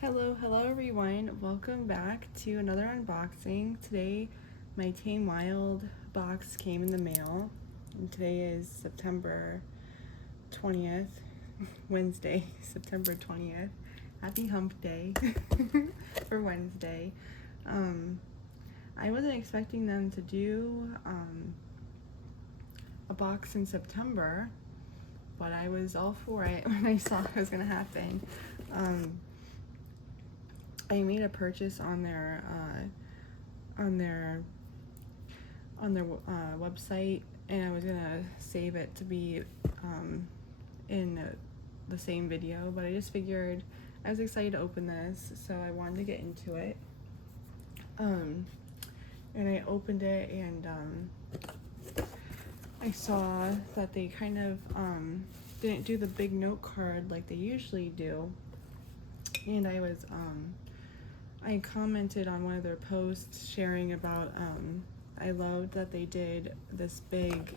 Hello everyone. Welcome back to another unboxing. Today, my Tame Wild box came in the mail, and today is September 20th, Wednesday, September 20th. Happy Hump Day for Wednesday. I wasn't expecting them to do a box in September, but I was all for it when I saw it was gonna happen. I made a purchase on their website, and I was gonna save it to be in the same video, but I just figured I was excited to open this, so I wanted to get into it. And I opened it, and I saw that they kind of didn't do the big note card like they usually do, and I commented on one of their posts sharing about I loved that they did this big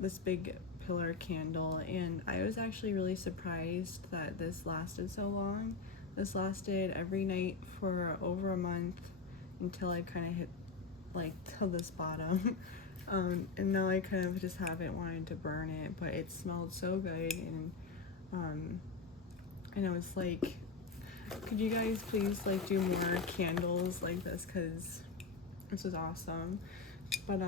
this big pillar candle, and I was actually really surprised that this lasted so long. This lasted every night for over a month until I kind of hit like to this bottom. And now I kind of just haven't wanted to burn it, but it smelled so good, and I know it's like, could you guys please like do more candles like this, because this is awesome. But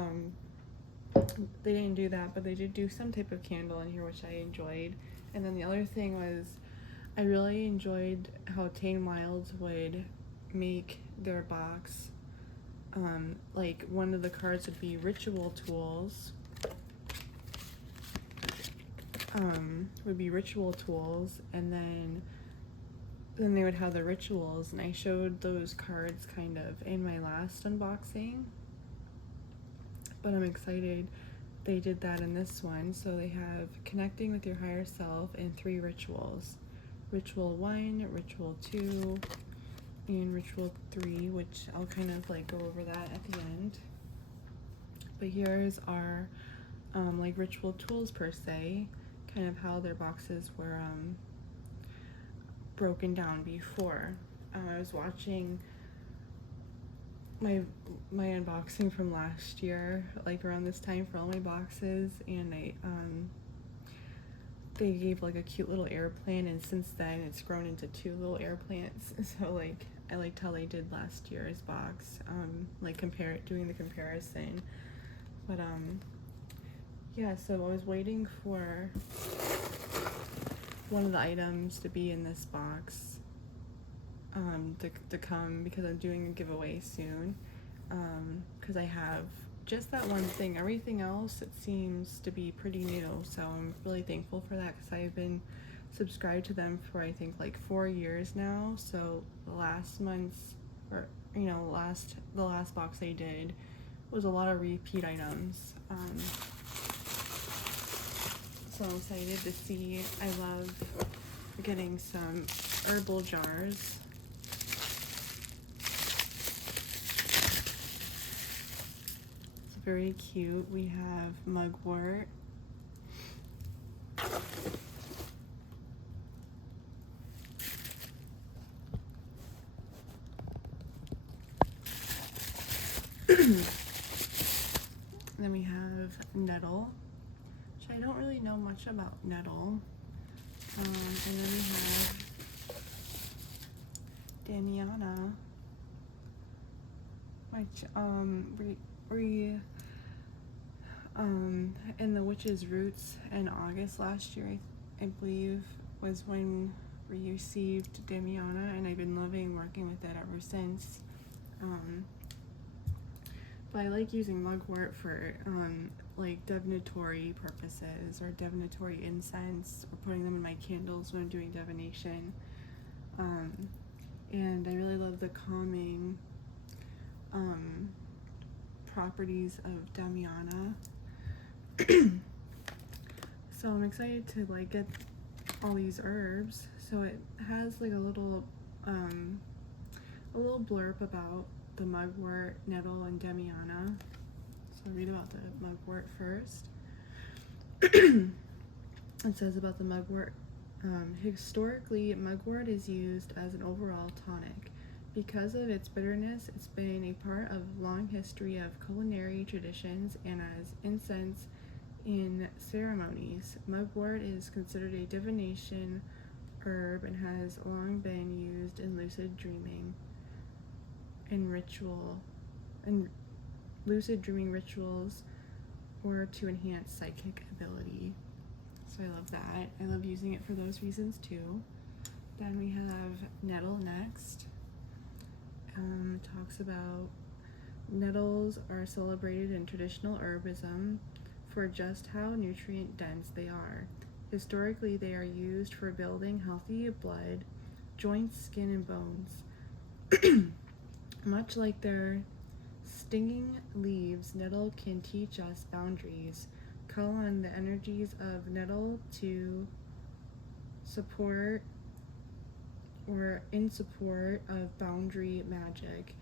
they didn't do that, but they did do some type of candle in here, which I enjoyed. And then the other thing was, I really enjoyed how Tame Wilds would make their box. Like one of the cards would be ritual tools. And then they would have the rituals, and I showed those cards kind of in my last unboxing, but I'm excited they did that in this one. So they have connecting with your higher self and 3 rituals: ritual 1, ritual 2, and ritual 3, which I'll kind of like go over that at the end. But here's our like ritual tools per se, kind of how their boxes were broken down before. I was watching my unboxing from last year, like around this time, for all my boxes, and they gave like a cute little airplane, and since then it's grown into 2 little airplanes. So like I liked how they did last year's box, like doing the comparison. But yeah, so I was waiting for one of the items to be in this box to come, because I'm doing a giveaway soon, because I have just that one thing. Everything else, it seems to be pretty new, so I'm really thankful for that, because I've been subscribed to them for I think like 4 years now. So the last month's, or the last box they did was a lot of repeat items. So I'm excited to see. I love getting some herbal jars. It's very cute. We have mugwort. Then we have nettle, which I don't really know much about nettle. And then we have Damiana, which in the Witch's Roots in August last year, I believe, was when we received Damiana, and I've been loving working with it ever since. But I like using mugwort for like divinatory purposes, or divinatory incense, or putting them in my candles when I'm doing divination. And I really love the calming properties of Damiana. So I'm excited to like get all these herbs. So it has like a little blurb about the mugwort, nettle, and Damiana. So I'll read about the mugwort first. It says about the mugwort Historically, mugwort is used as an overall tonic. Because of its bitterness, it's been a part of a long history of culinary traditions and as incense in ceremonies. Mugwort is considered a divination herb and has long been used in lucid dreaming and lucid dreaming rituals or to enhance psychic ability. So I love that. I love using it for those reasons too. Then we have nettle next. Talks about nettles are celebrated in traditional herbism for just how nutrient dense they are. Historically, they are used for building healthy blood, joints, skin, and bones. Much like their stinging leaves, nettle can teach us boundaries. Call on the energies of nettle to support or in support of boundary magic.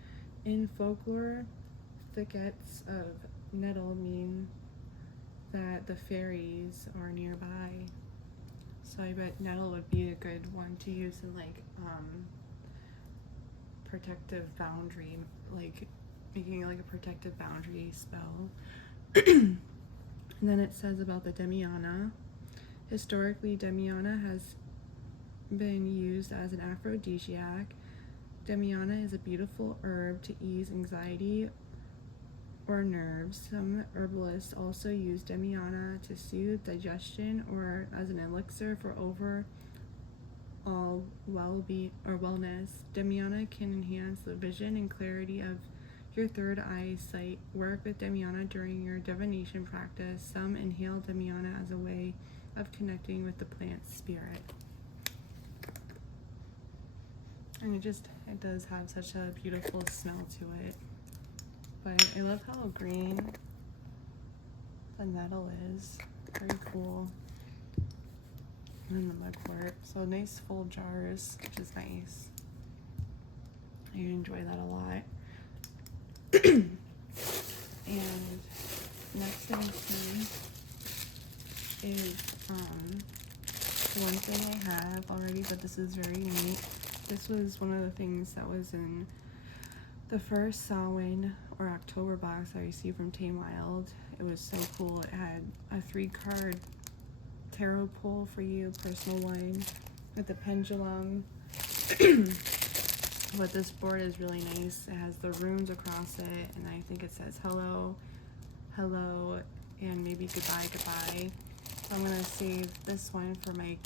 In folklore, thickets of nettle mean that the fairies are nearby. So I bet nettle would be a good one to use in like protective boundary, like making like a protective boundary spell. And then it says about the Demiana. Historically, Demiana has been used as an aphrodisiac. Demiana is a beautiful herb to ease anxiety or nerves. Some herbalists also use Demiana to soothe digestion or as an elixir for overall well-being or wellness. Demiana can enhance the vision and clarity of your third eye sight. Work with Demiana during your divination practice. Some inhale Demiana as a way of connecting with the plant's spirit. And it does have such a beautiful smell to it. But I love how green the nettle is. Very cool. And then the mugwort. So nice full jars, which is nice. I enjoy that a lot. And next thing is one thing I have already, but this is very neat. This was one of the things that was in the first Samhain or October box I received from Tamed. It was so cool. It had a 3-card tarot pull for you, personal one, with the pendulum. But this board is really nice. It has the runes across it, and I think it says hello, hello, and maybe goodbye, goodbye. So I'm gonna save this one for my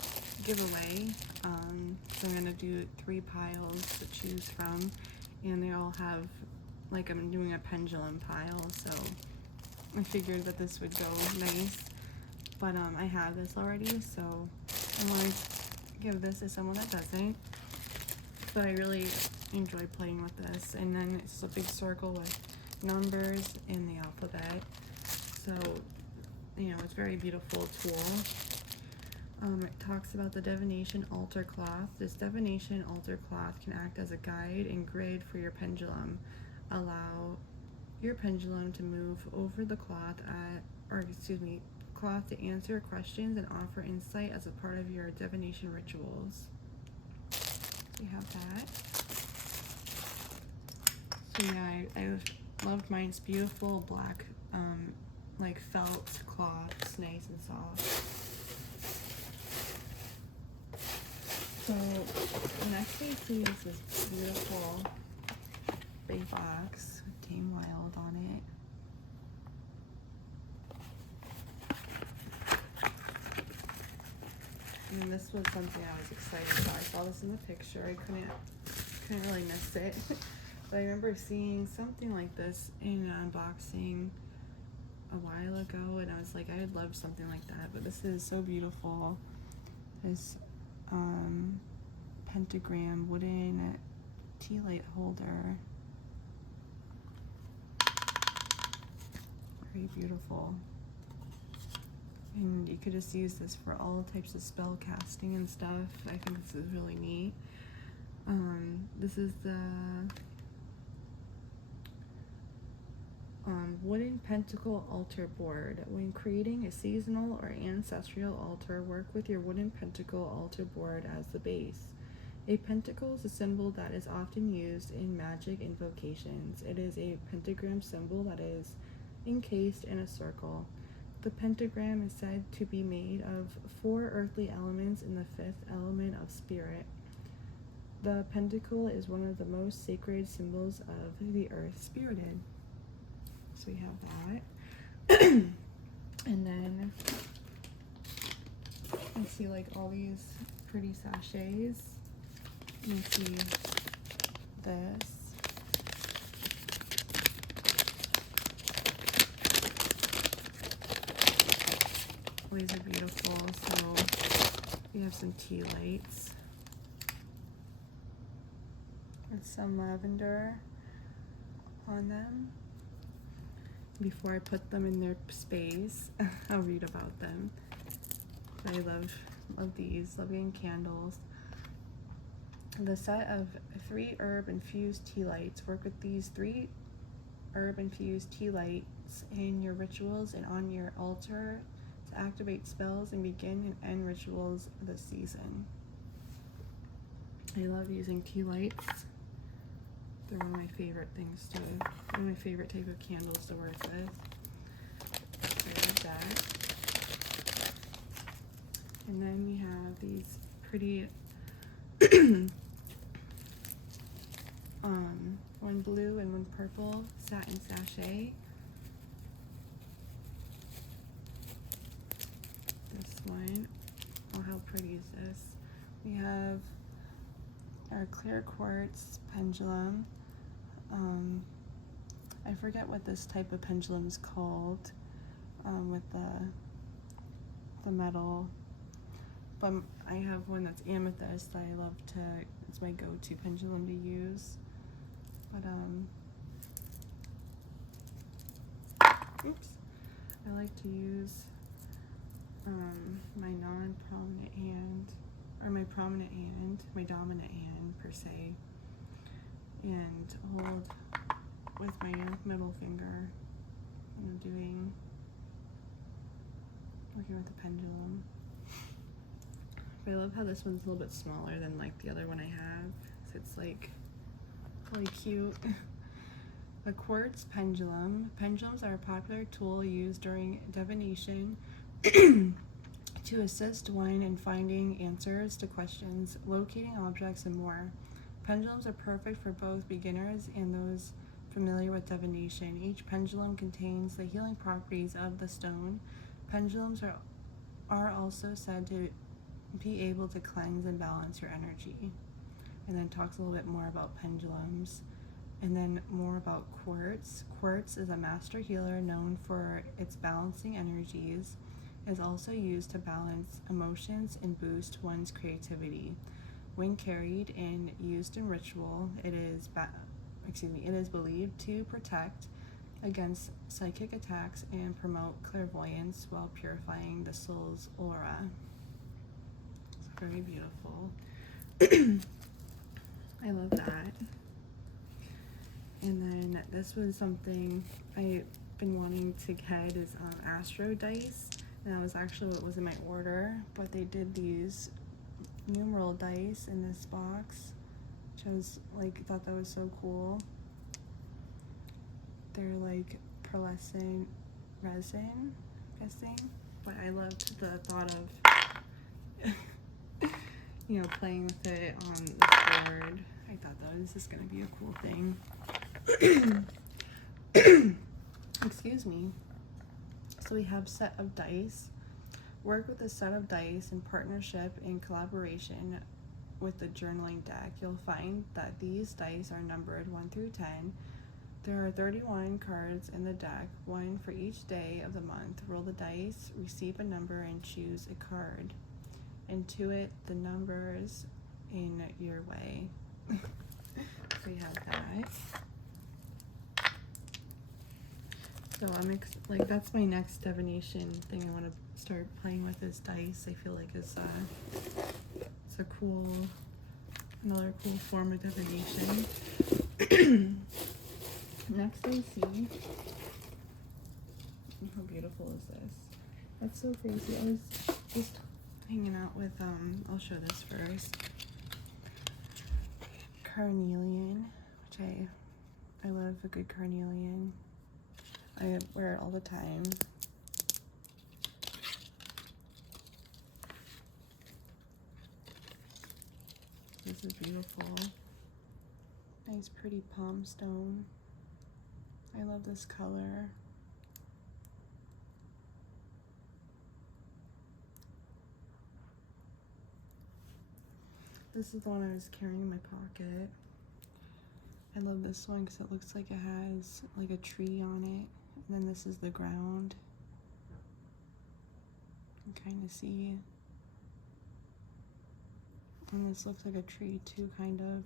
giveaway. So I'm gonna do 3 piles to choose from, and they all have, like, I'm doing a pendulum pile, so I figured that this would go nice. But I have this already, so I want to give this to someone that doesn't. But I really enjoy playing with this. And then it's a big circle with numbers and the alphabet. So, it's a very beautiful tool. It talks about the divination altar cloth. This divination altar cloth can act as a guide and grid for your pendulum. Allow your pendulum to move over the cloth cloth to answer questions and offer insight as a part of your divination rituals. We have that. So yeah, I loved mine. It's beautiful black, like felt cloth. It's nice and soft. So the next thing is this beautiful big box with Tame Wild on it. And this was something I was excited about. I saw this in the picture. I couldn't really miss it. But I remember seeing something like this in an unboxing a while ago, and I was like, I would love something like that. But this is so beautiful. This pentagram wooden tea light holder. Very beautiful. And you could just use this for all types of spell casting and stuff. I think this is really neat. This is the Wooden pentacle altar board. When creating a seasonal or ancestral altar, work with your wooden pentacle altar board as the base. A pentacle is a symbol that is often used in magic invocations. It is a pentagram symbol that is encased in a circle. The pentagram is said to be made of 4 earthly elements and the 5th element of spirit. The pentacle is one of the most sacred symbols of the earth spirited. So we have that. And then I see like all these pretty sachets. You see this. These are beautiful. So we have some tea lights with some lavender on them. Before I put them in their space, I'll read about them. I love these, loving candles. The set of 3 herb-infused tea lights. Work with these 3 herb-infused tea lights in your rituals and on your altar to activate spells and begin and end rituals this season. I love using tea lights. They're one of my favorite things one of my favorite type of candles to work with. So I love that. And then we have these pretty one blue and one purple satin sachet. This one, oh how pretty is this? We have our clear quartz pendulum. I forget what this type of pendulum is called, with the metal, but I have one that's amethyst that I love to, it's my go-to pendulum to use. But oops, I like to use my non-prominent hand, or my prominent hand, my dominant hand per se, and hold with my middle finger when I'm working with the pendulum. But I love how this one's a little bit smaller than like the other one I have, so it's like really cute. A quartz pendulum. Pendulums are a popular tool used during divination to assist one in finding answers to questions, locating objects, and more. Pendulums are perfect for both beginners and those familiar with divination. Each pendulum contains the healing properties of the stone. Pendulums are also said to be able to cleanse and balance your energy. And then talks a little bit more about pendulums. And then more about quartz. Quartz is a master healer known for its balancing energies. It is also used to balance emotions and boost one's creativity. When carried and used in ritual, it is believed to protect against psychic attacks and promote clairvoyance while purifying the soul's aura. It's very beautiful. I love that. And then this was something I've been wanting to get is Astro dice, and that was actually what was in my order, but they did these numeral dice in this box, which I was like, thought that was so cool. They're like pearlescent resin, I'm guessing, but I loved the thought of you know, playing with it on the board. I thought that was just gonna be a cool thing. Excuse me. So we have set of dice. Work with a set of dice in partnership and collaboration with the journaling deck. You'll find that these dice are numbered 1 through 10. There are 31 cards in the deck, 1 for each day of the month. Roll the dice, receive a number, and choose a card. Intuit the numbers in your way. So we have that. So I'm like, that's my next divination thing I want to start playing with is dice. I feel like it's a cool, another cool form of divination. Next I see How beautiful is this? That's so crazy. I was just hanging out with, I'll show this first. Carnelian, which I love a good carnelian. I wear it all the time. This is beautiful. Nice pretty palm stone. I love this color. This is the one I was carrying in my pocket. I love this one because it looks like it has like a tree on it. And then this is the ground. You can kind of see. And this looks like a tree too, kind of,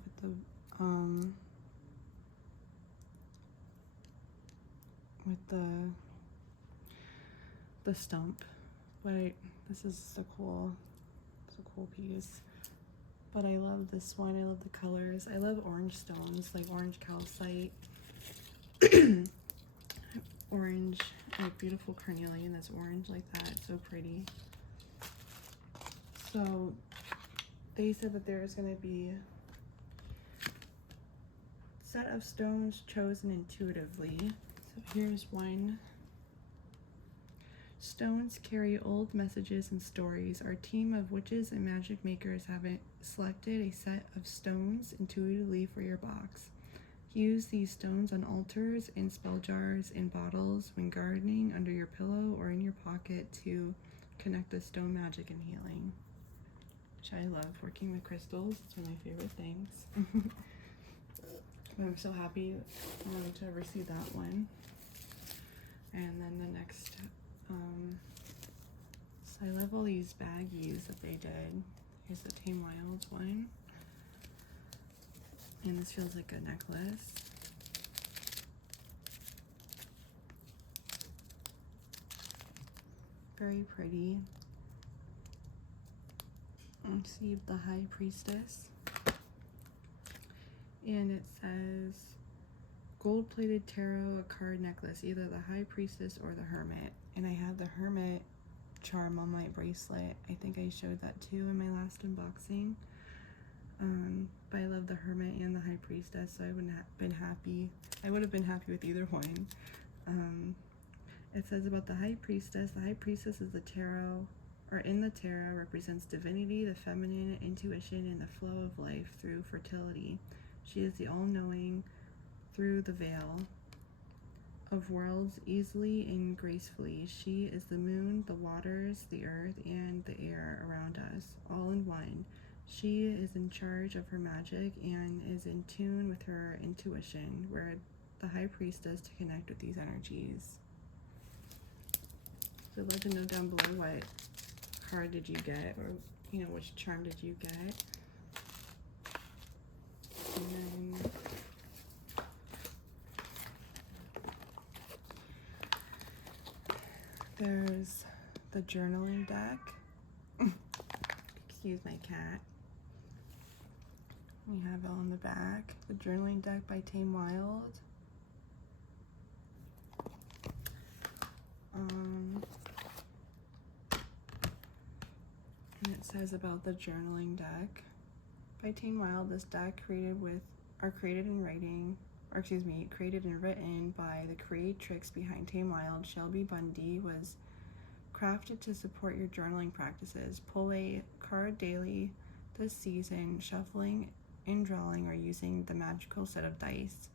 with the stump. But this is it's a cool piece. But I love this one. I love the colors. I love orange stones, like orange calcite, orange, like beautiful carnelian that's orange like that. It's so pretty. So they said that there's going to be a set of stones chosen intuitively. So here's one. Stones carry old messages and stories. Our team of witches and magic makers have selected a set of stones intuitively for your box. Use these stones on altars, in spell jars, in bottles, when gardening, under your pillow, or in your pocket to connect the stone magic and healing. Which I love working with crystals. It's one of my favorite things. I'm so happy to receive that one. And then the next, so I love all these baggies that they did. Here's the Tame Wild one. And this feels like a necklace. Very pretty. Let's see the High Priestess. And it says gold-plated tarot, a card necklace, either the High Priestess or the Hermit. And I have the Hermit charm on my bracelet. I think I showed that too in my last unboxing. But I love the Hermit and the High Priestess, so I wouldn't have been happy. I would have been happy with either one. It says about the High Priestess. The High Priestess is the tarot, or in the tarot, represents divinity, the feminine, intuition, and the flow of life through fertility. She is the all-knowing through the veil of worlds easily and gracefully. She is the moon, the waters, the earth, and the air around us, all in one. She is in charge of her magic and is in tune with her intuition, where the High Priestess to connect with these energies. So let them know down below what card did you get, or which charm did you get. And then there's the journaling deck. Excuse my cat. We have it on the back. The journaling deck by Tame Wild. And it says about the journaling deck by Tame Wild. This deck created and written by the creatrix behind Tame Wild, Shelby Bundy, was crafted to support your journaling practices. Pull a card daily this season, shuffling and drawing, or using the magical set of dice.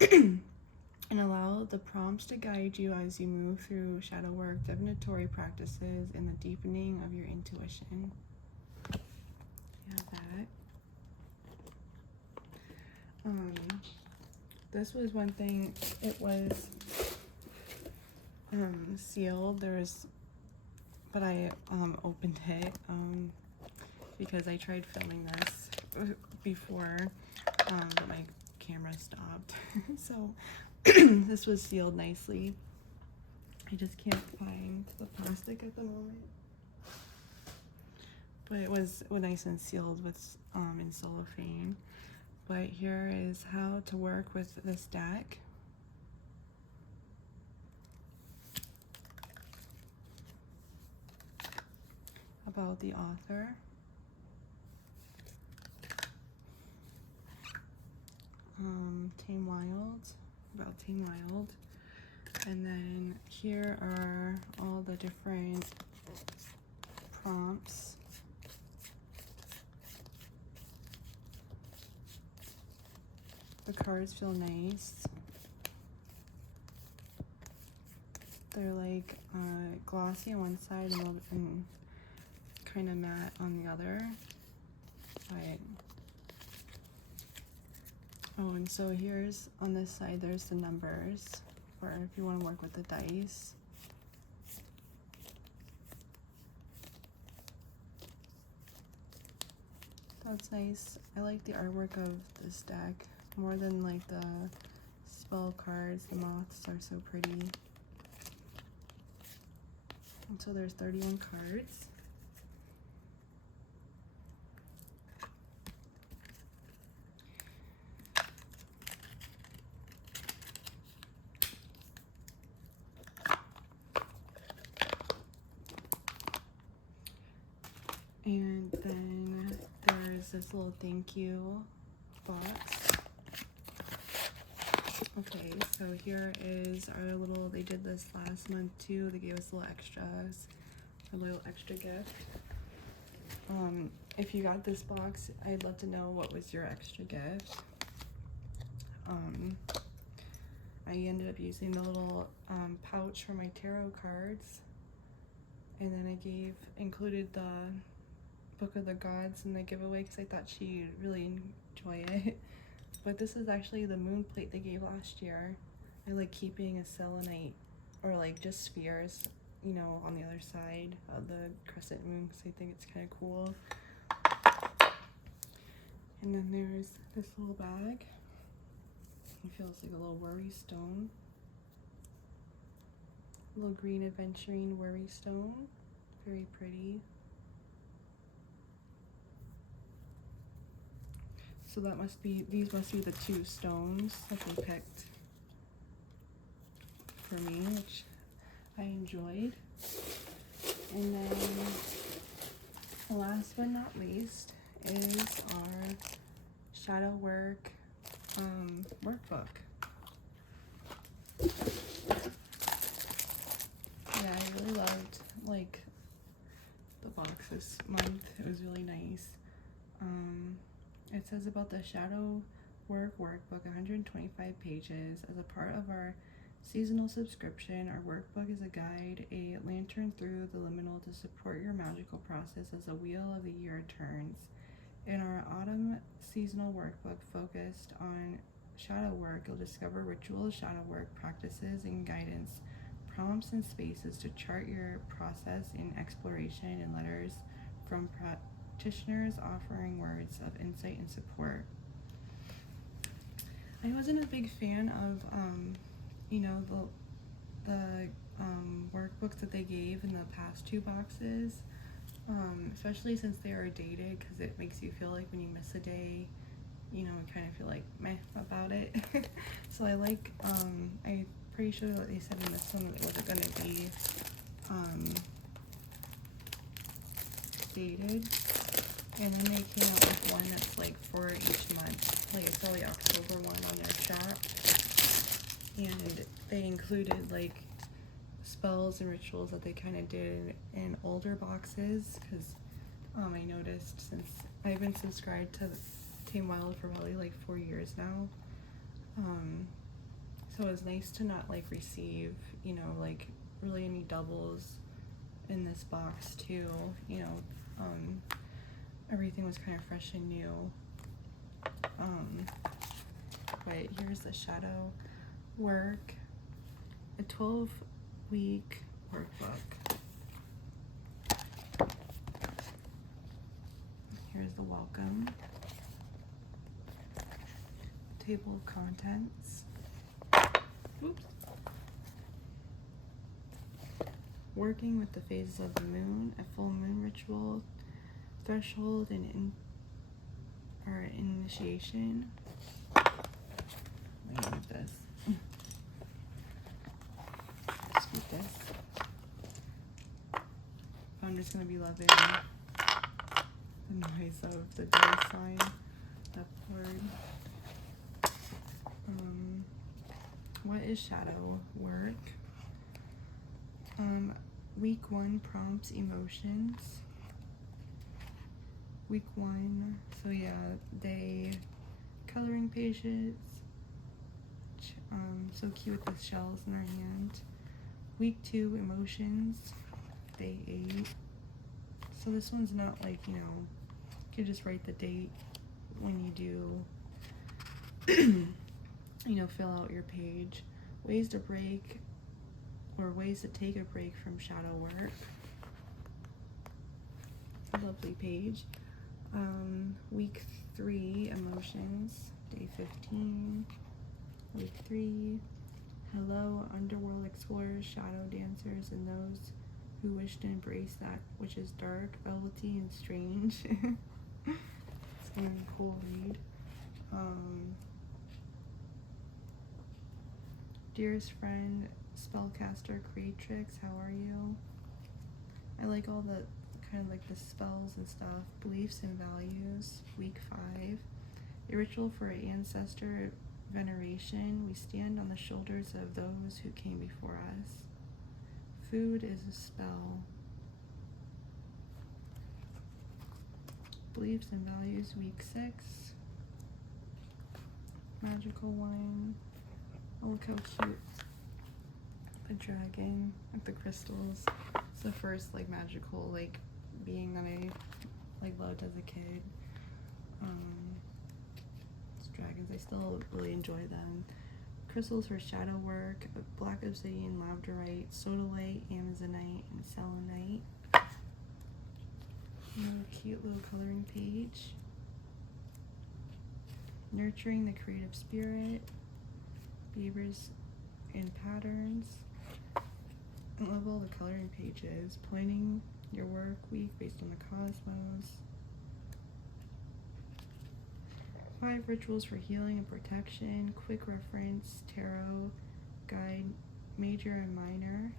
And allow the prompts to guide you as you move through shadow work, divinatory practices, and the deepening of your intuition. You have that. This was one thing. It was sealed. But I opened it because I tried filming this before, but my camera stopped. So this was sealed nicely. I just can't find the plastic at the moment. But it was nice and sealed with in cellophane. But here is how to work with this deck. about the author. Tame Wild, about Tame Wild. And then here are all the different prompts. The cards feel nice. They're like glossy on one side and kind of matte on the other. But oh, and so here's on this side, there's the numbers for if you want to work with the dice. That's nice. I like the artwork of this deck more than like the spell cards. The moths are so pretty. And so there's 31 cards. And then there's this little thank you box. Okay, so here is our little, they did this last month too. They gave us little extras, a little extra gift. If you got this box, I'd love to know what was your extra gift. I ended up using the little pouch for my tarot cards. And then I included the Book of the Gods in the giveaway because I thought she'd really enjoy it. But this is actually the moon plate they gave last year. I like keeping a selenite or like just spheres, you know, on the other side of the crescent moon because I think it's kind of cool. And then there's this little bag. It feels like a little worry stone. A little green aventurine worry stone. Very pretty. So that must be, these must be the two stones that they picked for me, which I enjoyed. And then last but not least is our shadow work workbook. Yeah, I really loved like the box this month. It was really nice. It says about the shadow work workbook, 125 pages. As a part of our seasonal subscription, our workbook is a guide, a lantern through the liminal to support your magical process as the wheel of the year turns. In our autumn seasonal workbook focused on shadow work, you'll discover ritual shadow work practices and guidance, prompts and spaces to chart your process in exploration, and letters from practitioners offering words of insight and support. I wasn't a big fan of, you know, the workbooks that they gave in the past two boxes, especially since they are dated, because it makes you feel like when you miss a day, you know, kind of feel like meh about it. So I like, I'm pretty sure that they said in this one that it wasn't going to be dated. And then they came out with one that's like for each month. Like it's probably October one on their shop. And they included like spells and rituals that they kind of did in older boxes. Because I noticed since I've been subscribed to Tame Wild for probably like 4 years now. So it was nice to not like receive, you know, like really any doubles in this box too. You know, everything was kind of fresh and new. But here's the shadow work, a 12-week workbook. Here's the welcome, table of contents. Oops. Working with the phases of the moon, a full moon ritual, threshold and initiation. Let me move this. Scoot this. just gonna be loving the noise of the day sign upward. What is shadow work? Week 1 prompts emotions. Week 1, so yeah, they coloring pages. So cute with the shells in their hand. Week 2 emotions. Day 8. So this one's not like, you could just write the date when you do, fill out your page. Ways to break, or ways to take a break from shadow work. Lovely page. Week 3, emotions. Day 15. Week 3. Hello, underworld explorers, shadow dancers, and those who wish to embrace that which is dark, velvety, and strange. It's gonna be a cool read. Dearest friend, spellcaster, creatrix, how are you? I like all the kind of like the spells and stuff. Beliefs and values. Week 5. A ritual for ancestor veneration. We stand on the shoulders of those who came before us. Food is a spell. Beliefs and values. Week 6. Magical one. Oh, look how cute. The dragon with the crystals. It's the first like magical like being that I like loved as a kid. Dragons, I still really enjoy them. Crystals for shadow work: black obsidian, labradorite, sodalite, amazonite, and selenite. Another cute little coloring page. Nurturing the creative spirit. Beavers and patterns. I love all the coloring pages. Planning your work week based on the cosmos. 5 rituals for healing and protection. Quick reference, tarot guide, major and minor.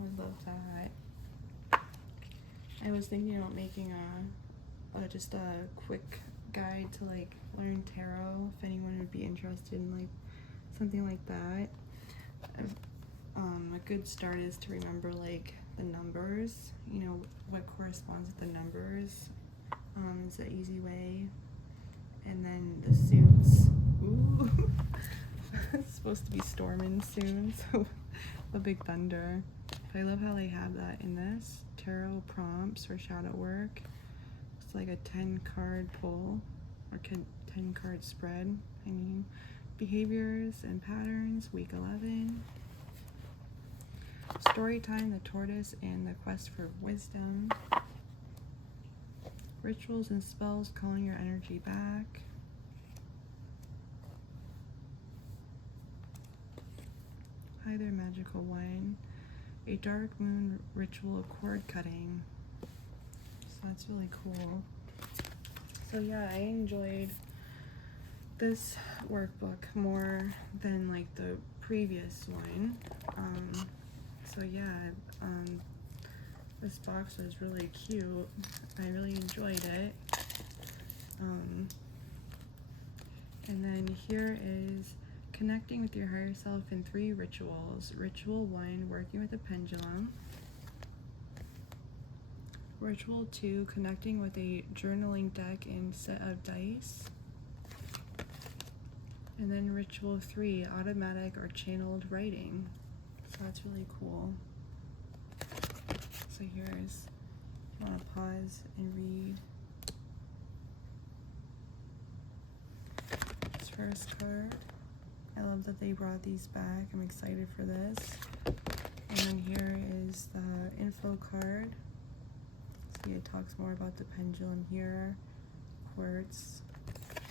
I love that. I was thinking about making just a quick guide to like learn tarot, if anyone would be interested in like something like that. A good start is to remember like the numbers, what corresponds with the numbers. It's an easy way. And then the suits. Ooh. It's supposed to be storming soon, so a big thunder. But I love how they have that in this. Tarot prompts for shadow work. It's like a 10-card pull, or 10-card spread. Behaviors and patterns, week 11. Story time, the tortoise and the quest for wisdom. Rituals and spells, calling your energy back. Hi there, magical one. A dark moon ritual of cord cutting. So that's really cool. So yeah, I enjoyed this workbook more than like the previous one. So yeah, this box was really cute. I really enjoyed it. And then here is connecting with your higher self in 3 rituals. Ritual 1, working with a pendulum. Ritual 2, connecting with a journaling deck and set of dice. And then ritual 3, automatic or channeled writing. So that's really cool. So here's, I want to pause and read this first card. I love that they brought these back. I'm excited for this. And then here is the info card. See, it talks more about the pendulum here, quartz,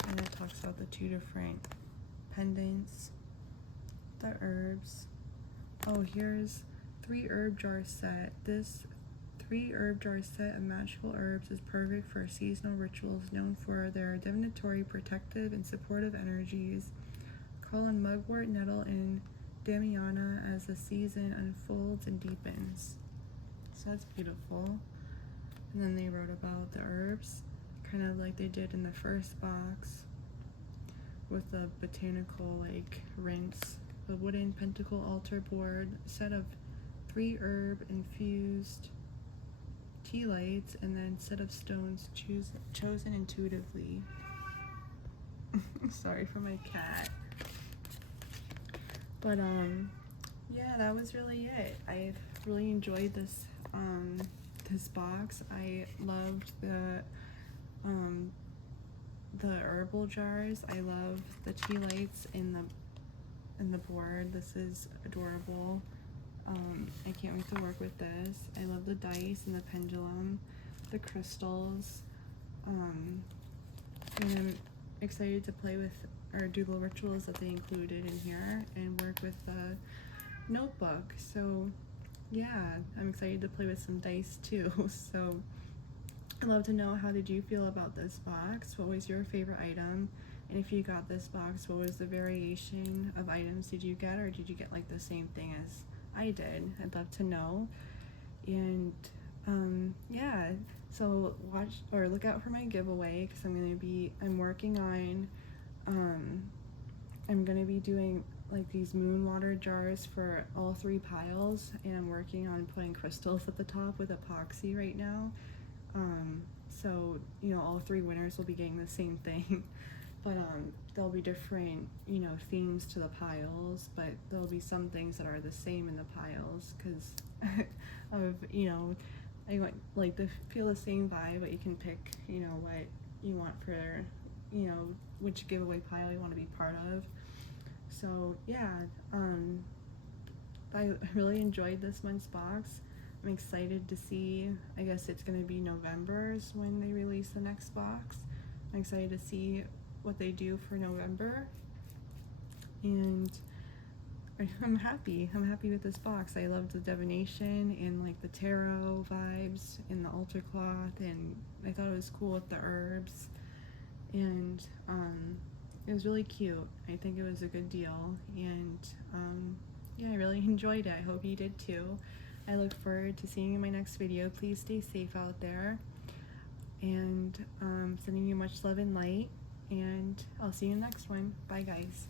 and it talks about the 2 different pendants, the herbs. Oh, here's 3 herb jar set. This 3 herb jar set of magical herbs is perfect for seasonal rituals known for their divinatory, protective, and supportive energies. Call on mugwort, nettle, and damiana as the season unfolds and deepens. So that's beautiful. And then they wrote about the herbs, kind of like they did in the first box with the botanical like rinse. A wooden pentacle altar board, a set of 3 herb infused tea lights, and then set of stones chosen intuitively. Sorry for my cat. But yeah, that was really it. I really enjoyed this this box. I loved the herbal jars. I love the tea lights in the board. This is adorable. I can't wait to work with this. I love the dice and the pendulum, the crystals, and I'm excited to play with or do the rituals that they included in here and work with the notebook. So yeah, I'm excited to play with some dice too. So I'd love to know, how did you feel about this box? What was your favorite item? And if you got this box, what was the variation of items did you get, or did you get like the same thing as I did? I'd love to know. And yeah, so watch or look out for my giveaway, because I'm working on I'm gonna be doing like these moon water jars for all 3 piles, and I'm working on putting crystals at the top with epoxy right now. So you know, all 3 winners will be getting the same thing. But there'll be different, you know, themes to the piles, but there'll be some things that are the same in the piles because of, you know, I want like to feel the same vibe, but you can pick, you know, what you want for, you know, which giveaway pile you want to be part of. So yeah, I really enjoyed this month's box. I'm excited to see, I guess it's going to be November's when they release the next box. I'm excited to see what they do for November, and I'm happy with this box. I loved the divination and like the tarot vibes and the altar cloth, and I thought it was cool with the herbs, and it was really cute. I think it was a good deal, and yeah, I really enjoyed it. I hope you did too. I look forward to seeing you in my next video. Please stay safe out there, and sending you much love and light, and I'll see you in the next one. Bye guys.